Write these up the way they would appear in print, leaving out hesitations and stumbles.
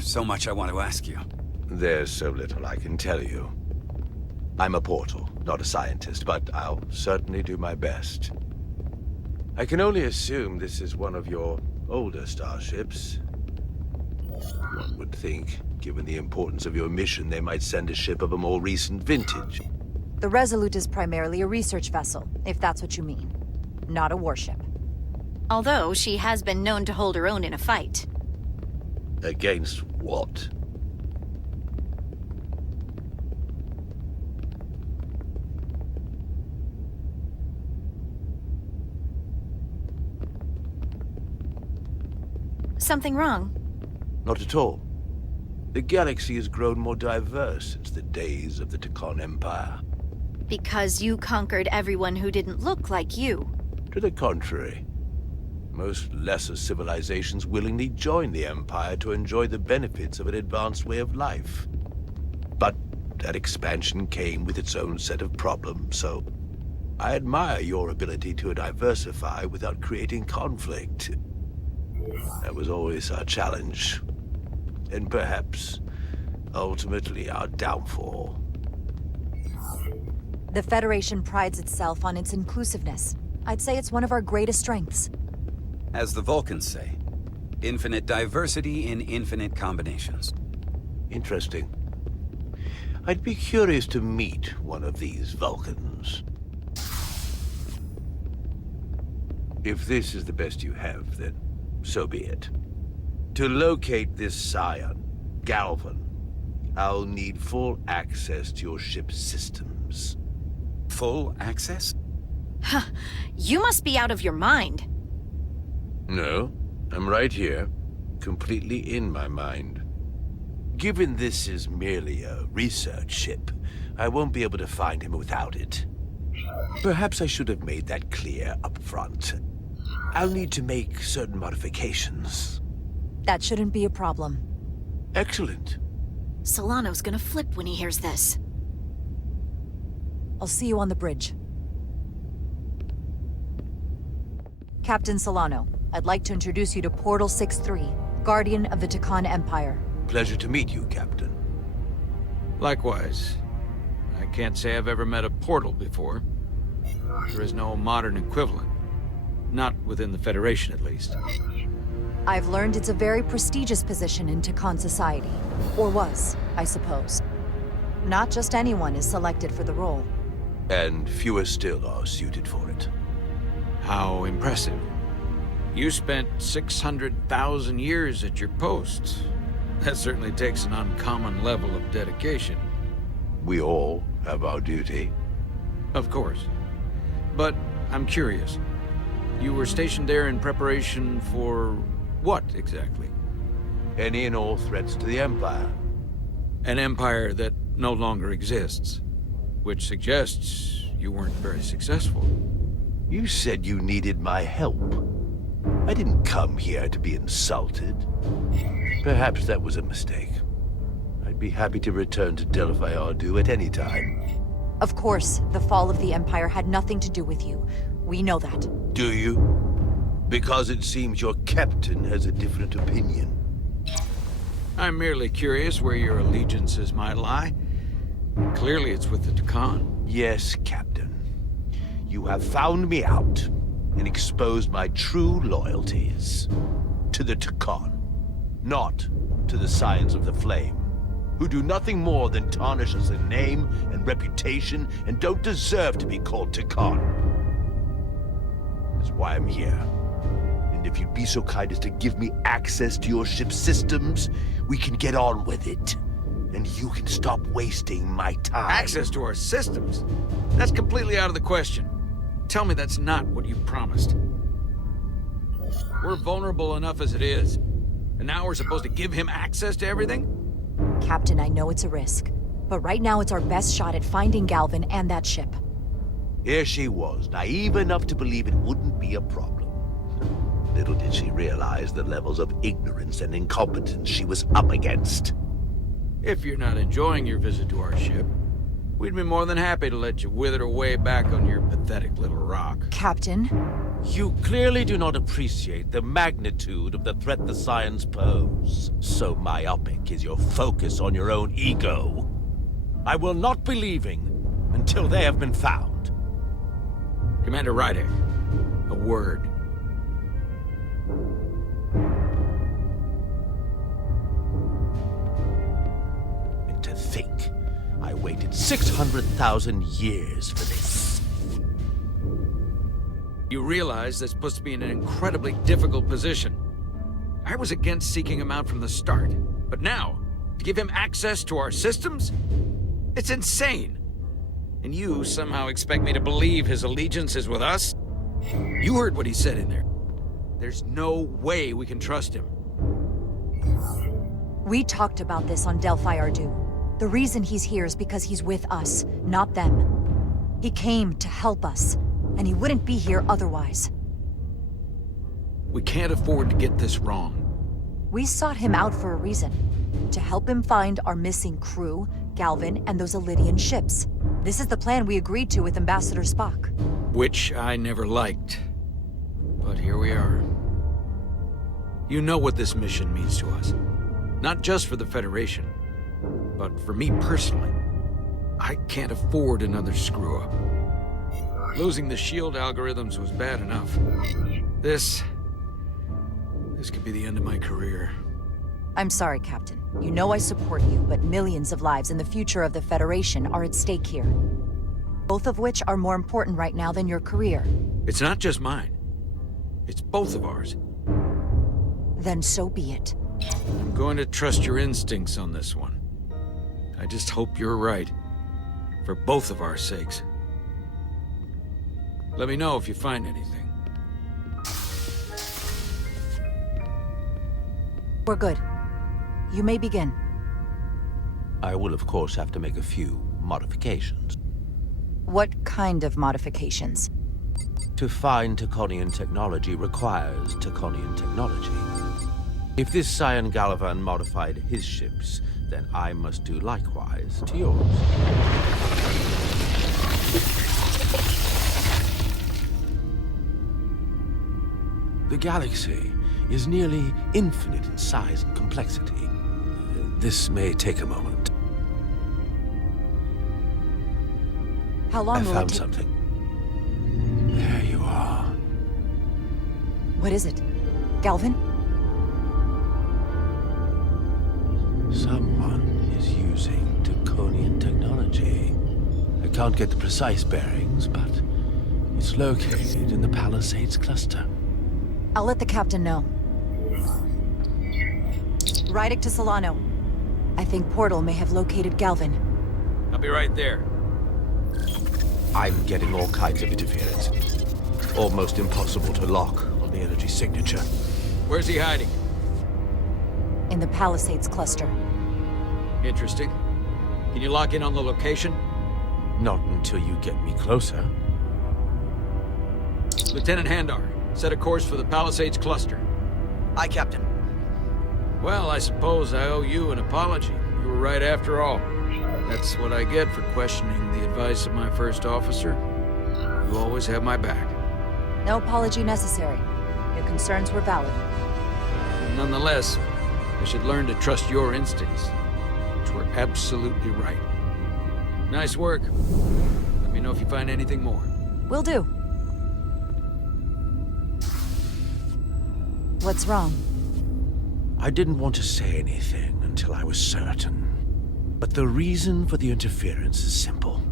There's so much I want to ask you. There's so little I can tell you. I'm a portal, not a scientist, but I'll certainly do my best. I can only assume this is one of your older starships. One would think, given the importance of your mission, they might send a ship of a more recent vintage. The Resolute is primarily a research vessel, if that's what you mean. Not a warship. Although she has been known to hold her own in a fight. Against what? Something wrong? Not at all. The galaxy has grown more diverse since the days of the Tekon Empire. Because you conquered everyone who didn't look like you. To the contrary. Most lesser civilizations willingly join the Empire to enjoy the benefits of an advanced way of life. But that expansion came with its own set of problems, so I admire your ability to diversify without creating conflict. That was always our challenge. And perhaps, ultimately, our downfall. The Federation prides itself on its inclusiveness. I'd say it's one of our greatest strengths. As the Vulcans say, infinite diversity in infinite combinations. Interesting. I'd be curious to meet one of these Vulcans. If this is the best you have, then so be it. To locate this scion, Galvan, I'll need full access to your ship's systems. Full access? Huh. You must be out of your mind. No, I'm right here, completely in my mind. Given this is merely a research ship, I won't be able to find him without it. Perhaps I should have made that clear up front. I'll need to make certain modifications. That shouldn't be a problem. Excellent. Solano's gonna flip when he hears this. I'll see you on the bridge. Captain Solano, I'd like to introduce you to Portal 6-3, Guardian of the Tekon Empire. Pleasure to meet you, Captain. Likewise. I can't say I've ever met a portal before. There is no modern equivalent. Not within the Federation, at least. I've learned it's a very prestigious position in Tekon society. Or was, I suppose. Not just anyone is selected for the role. And fewer still are suited for it. How impressive. You spent 600,000 years at your post. That certainly takes an uncommon level of dedication. We all have our duty. Of course. But I'm curious. You were stationed there in preparation for what, exactly? Any and all threats to the Empire. An empire that no longer exists. Which suggests you weren't very successful. You said you needed my help. I didn't come here to be insulted. Perhaps that was a mistake. I'd be happy to return to Delphi Ardu at any time. Of course, the fall of the Empire had nothing to do with you. We know that. Do you? Because it seems your captain has a different opinion. I'm merely curious where your allegiances might lie. Clearly it's with the Tekon. Yes, Captain. You have found me out and exposed my true loyalties. To the Tekon, not to the Scions of the Flame, who do nothing more than tarnish us in name and reputation and don't deserve to be called Tekon. That's why I'm here. And if you'd be so kind as to give me access to your ship's systems, we can get on with it. And you can stop wasting my time. Access to our systems? That's completely out of the question. Tell me that's not what you promised. We're vulnerable enough as it is. And now we're supposed to give him access to everything? Captain, I know it's a risk. But right now it's our best shot at finding Galvan and that ship. Here she was, naive enough to believe it wouldn't be a problem. Little did she realize the levels of ignorance and incompetence she was up against. If you're not enjoying your visit to our ship, we'd be more than happy to let you wither away back on your pathetic little rock. Captain? You clearly do not appreciate the magnitude of the threat the Scions pose. So myopic is your focus on your own ego. I will not be leaving until they have been found. Commander Rydick, a word. And to think, I waited 600,000 years for this. You realize that's supposed to be in an incredibly difficult position. I was against seeking him out from the start, but now, to give him access to our systems? It's insane. And you somehow expect me to believe his allegiance is with us? You heard what he said in there. There's no way we can trust him. We talked about this on Delphi Ardu. The reason he's here is because he's with us, not them. He came to help us, and he wouldn't be here otherwise. We can't afford to get this wrong. We sought him out for a reason. To help him find our missing crew, Galvin, and those Elydian ships. This is the plan we agreed to with Ambassador Spock. Which I never liked. But here we are. You know what this mission means to us. Not just for the Federation, but for me personally. I can't afford another screw-up. Losing the shield algorithms was bad enough. This could be the end of my career. I'm sorry, Captain. You know I support you, but millions of lives and the future of the Federation are at stake here. Both of which are more important right now than your career. It's not just mine. It's both of ours. Then so be it. I'm going to trust your instincts on this one. I just hope you're right. For both of our sakes. Let me know if you find anything. We're good. You may begin. I will, of course, have to make a few modifications. What kind of modifications? To find Taconian technology requires Taconian technology. If this Scion Gallivan modified his ships, then I must do likewise to yours. The galaxy is nearly infinite in size and complexity. This may take a moment. How long I will it found take? something. There you are. What is it? Galvin? Someone is using Taconian technology. I can't get the precise bearings, but it's located in the Palisades cluster. I'll let the captain know. Rydick to Solano. I think Portal may have located Galvin. I'll be right there. I'm getting all kinds of interference. Almost impossible to lock on the energy signature. Where's he hiding? In the Palisades cluster. Interesting. Can you lock in on the location? Not until you get me closer. Lieutenant Handar, set a course for the Palisades cluster. Aye, Captain. Well, I suppose I owe you an apology. You were right after all. That's what I get for questioning the advice of my first officer. You always have my back. No apology necessary. Your concerns were valid. Nonetheless, I should learn to trust your instincts, which were absolutely right. Nice work. Let me know if you find anything more. Will do. What's wrong? I didn't want to say anything until I was certain. But the reason for the interference is simple.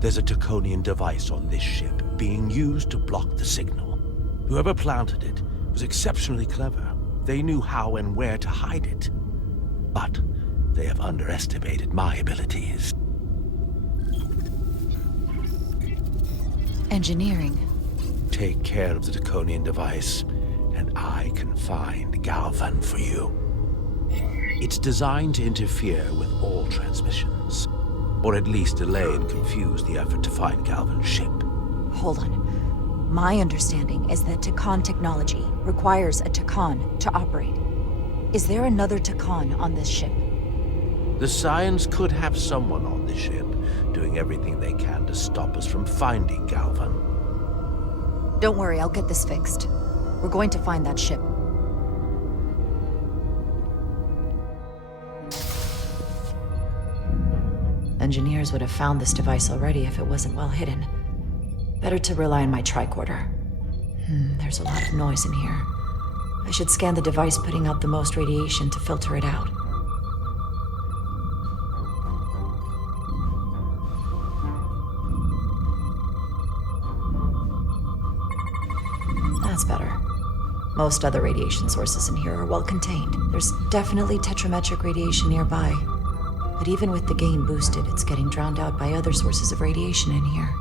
There's a Taconian device on this ship being used to block the signal. Whoever planted it was exceptionally clever. They knew how and where to hide it. But they have underestimated my abilities. Engineering. Take care of the Taconian device, and I can find Galvan for you. It's designed to interfere with all transmissions, or at least delay and confuse the effort to find Galvan's ship. Hold on. My understanding is that Takan technology requires a Takan to operate. Is there another Takan on this ship? The Scions could have someone on the ship, doing everything they can to stop us from finding Galvan. Don't worry, I'll get this fixed. We're going to find that ship. Engineers would have found this device already if it wasn't well hidden. Better to rely on my tricorder. There's a lot of noise in here. I should scan the device putting out the most radiation to filter it out. That's better. Most other radiation sources in here are well contained. There's definitely tetrametric radiation nearby. But even with the gain boosted, it's getting drowned out by other sources of radiation in here.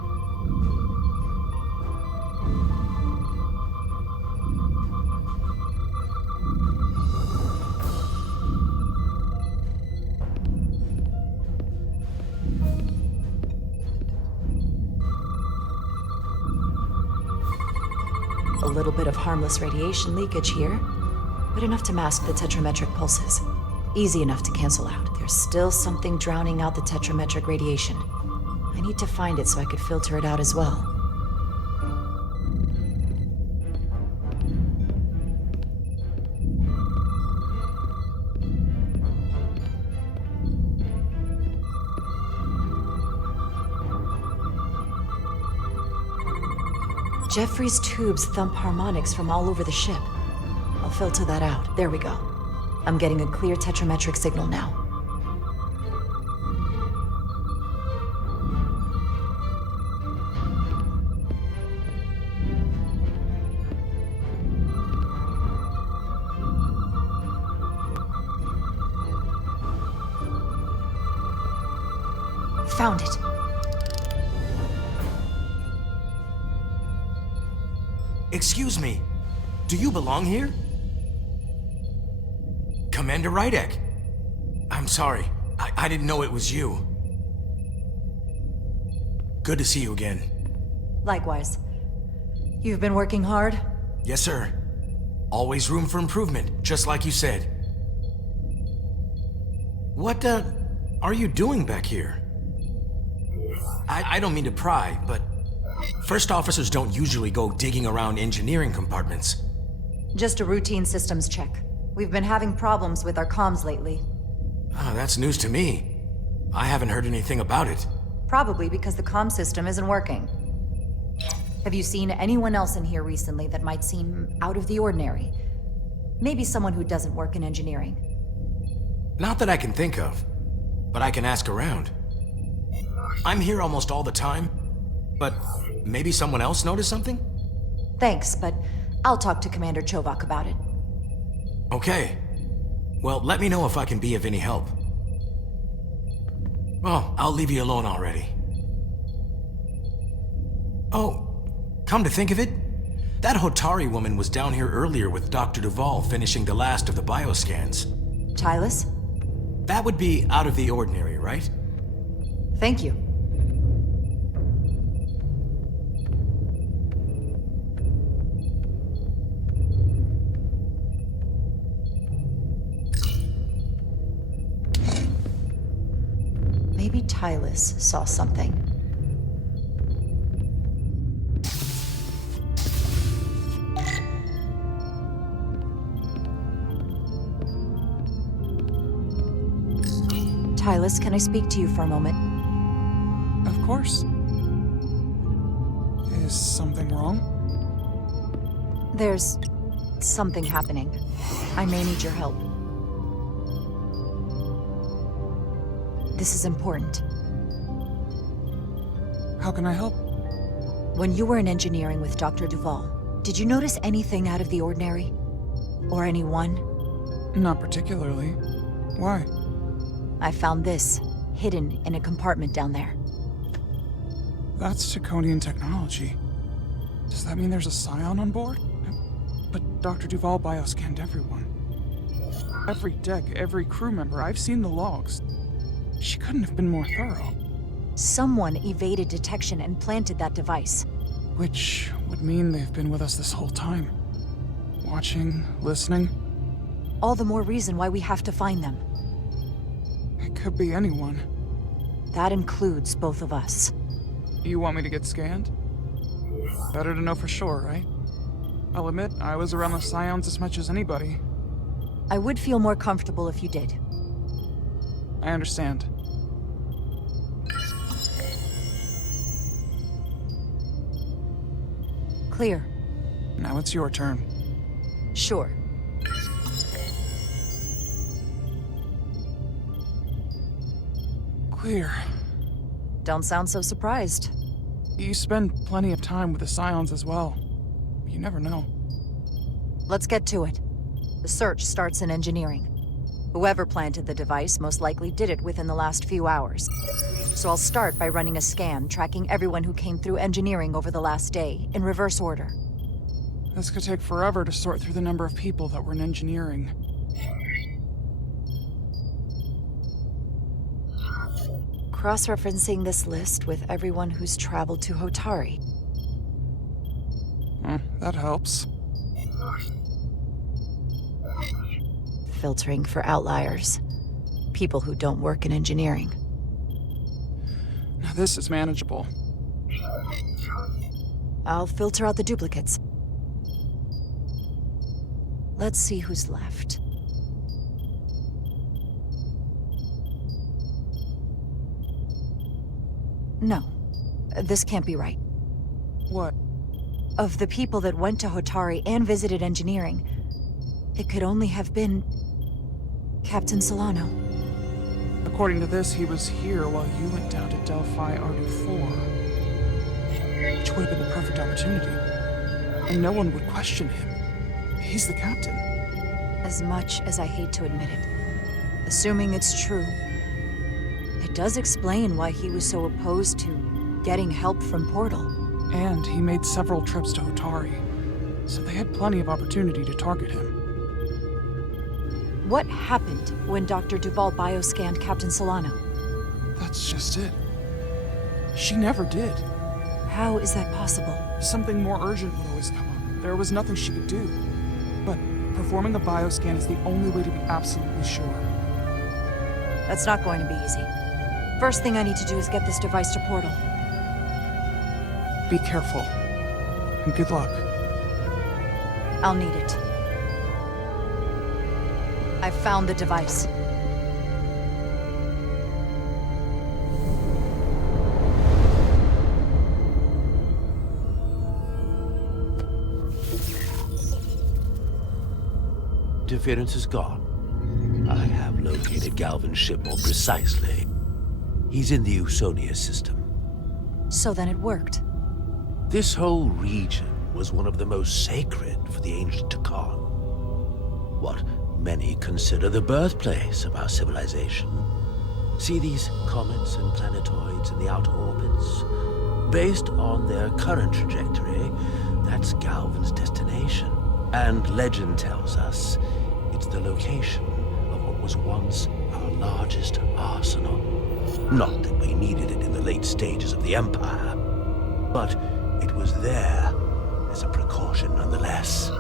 A little bit of harmless radiation leakage here, but enough to mask the tetrametric pulses. Easy enough to cancel out. There's still something drowning out the tetrametric radiation. I need to find it so I could filter it out as well. Jeffrey's tubes thump harmonics from all over the ship. I'll filter that out. There we go. I'm getting a clear tetrametric signal now. Found it. Excuse me, do you belong here? Commander Rydek. I'm sorry, I didn't know it was you. Good to see you again. Likewise. You've been working hard? Yes, sir. Always room for improvement, just like you said. What, are you doing back here? I don't mean to pry, but first officers don't usually go digging around engineering compartments. Just a routine systems check. We've been having problems with our comms lately. Oh, that's news to me. I haven't heard anything about it. Probably because the comm system isn't working. Have you seen anyone else in here recently that might seem out of the ordinary? Maybe someone who doesn't work in engineering. Not that I can think of, but I can ask around. I'm here almost all the time, but maybe someone else noticed something? Thanks, but I'll talk to Commander Chovak about it. Okay. Well, let me know if I can be of any help. Oh, I'll leave you alone already. Oh, come to think of it, that Hotari woman was down here earlier with Dr. Duvall finishing the last of the bioscans. Tylus? That would be out of the ordinary, right? Thank you. Maybe Tylus saw something. Tylus, can I speak to you for a moment? Of course. Is something wrong? There's something happening. I may need your help. This is important. How can I help? When you were in engineering with Dr. Duvall, did you notice anything out of the ordinary? Or anyone? Not particularly. Why? I found this, hidden in a compartment down there. That's Taconian technology. Does that mean there's a Scion on board? But Dr. Duvall bioscanned everyone. Every deck, every crew member, I've seen the logs. She couldn't have been more thorough. Someone evaded detection and planted that device. Which would mean they've been with us this whole time. Watching, listening. All the more reason why we have to find them. It could be anyone. That includes both of us. You want me to get scanned? Better to know for sure, right? I'll admit, I was around the Scions as much as anybody. I would feel more comfortable if you did. I understand. Clear. Now it's your turn. Sure. Clear. Don't sound so surprised. You spend plenty of time with the Scions as well. You never know. Let's get to it. The search starts in engineering. Whoever planted the device most likely did it within the last few hours. So I'll start by running a scan, tracking everyone who came through engineering over the last day, in reverse order. This could take forever to sort through the number of people that were in engineering. Cross-referencing this list with everyone who's traveled to Hotari. That helps. Filtering for outliers. People who don't work in engineering. Now this is manageable. I'll filter out the duplicates. Let's see who's left. No. This can't be right. What? Of the people that went to Hotari and visited engineering, it could only have been Captain Solano. According to this, he was here while you went down to Delphi Ardu-4. Which would have been the perfect opportunity. And no one would question him. He's the captain. As much as I hate to admit it, assuming it's true, it does explain why he was so opposed to getting help from Portal. And he made several trips to Hotari, so they had plenty of opportunity to target him. What happened when Dr. Duval bioscanned Captain Solano? That's just it. She never did. How is that possible? Something more urgent would always come up. There was nothing she could do. But performing a bioscan is the only way to be absolutely sure. That's not going to be easy. First thing I need to do is get this device to Portal. Be careful. And good luck. I'll need it. I've found the device. Interference is gone. I have located Galvin's ship more precisely. He's in the Usonia system. So then it worked. This whole region was one of the most sacred for the ancient Takan. What many consider the birthplace of our civilization. See these comets and planetoids in the outer orbits? Based on their current trajectory, that's Galvin's destination. And legend tells us it's the location of what was once our largest arsenal. Not that we needed it in the late stages of the Empire, but it was there as a precaution nonetheless.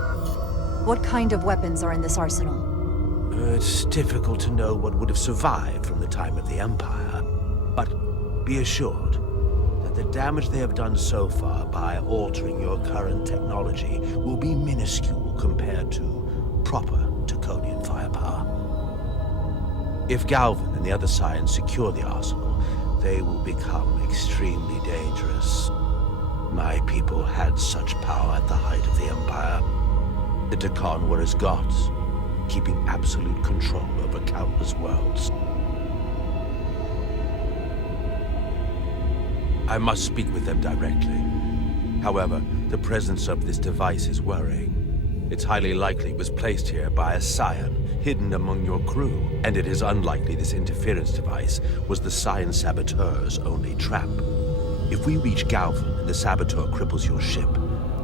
What kind of weapons are in this arsenal? It's difficult to know what would have survived from the time of the Empire, but be assured that the damage they have done so far by altering your current technology will be minuscule compared to proper Taconian firepower. If Galvin and the other Scions secure the arsenal, they will become extremely dangerous. My people had such power at the height of the Empire. The Takan were as gods, keeping absolute control over countless worlds. I must speak with them directly. However, the presence of this device is worrying. It's highly likely it was placed here by a Scion, hidden among your crew, and it is unlikely this interference device was the Scion saboteur's only trap. If we reach Galvin and the saboteur cripples your ship,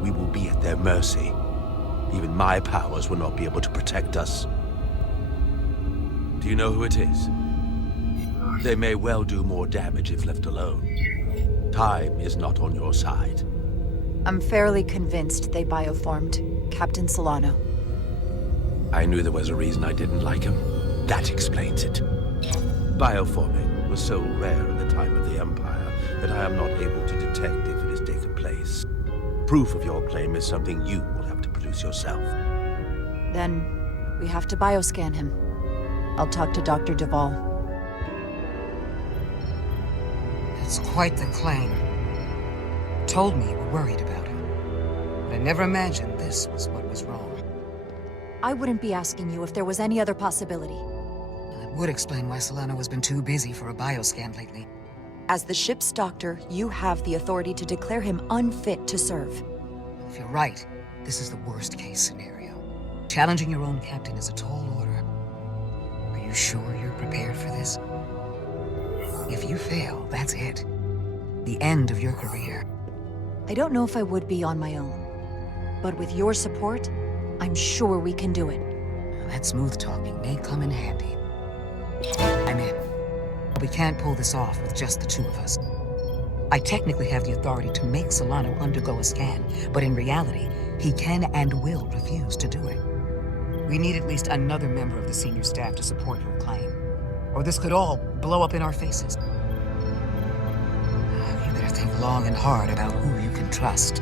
we will be at their mercy. Even my powers will not be able to protect us. Do you know who it is? They may well do more damage if left alone. Time is not on your side. I'm fairly convinced they bioformed Captain Solano. I knew there was a reason I didn't like him. That explains it. Bioforming was so rare in the time of the Empire that I am not able to detect if it has taken place. Proof of your claim is something you will have to produce yourself. Then we have to bioscan him. I'll talk to Dr. Duvall. That's quite the claim. Told me you were worried about him. But I never imagined this was what was wrong. I wouldn't be asking you if there was any other possibility. That would explain why Solano has been too busy for a bioscan lately. As the ship's doctor, you have the authority to declare him unfit to serve. If you're right, this is the worst-case scenario. Challenging your own captain is a tall order. Are you sure you're prepared for this? If you fail, that's it. The end of your career. I don't know if I would be on my own. But with your support, I'm sure we can do it. That smooth talking may come in handy. I'm in. But we can't pull this off with just the two of us. I technically have the authority to make Solano undergo a scan, but in reality, he can and will refuse to do it. We need at least another member of the senior staff to support your claim. Or this could all blow up in our faces. You better think long and hard about who you can trust.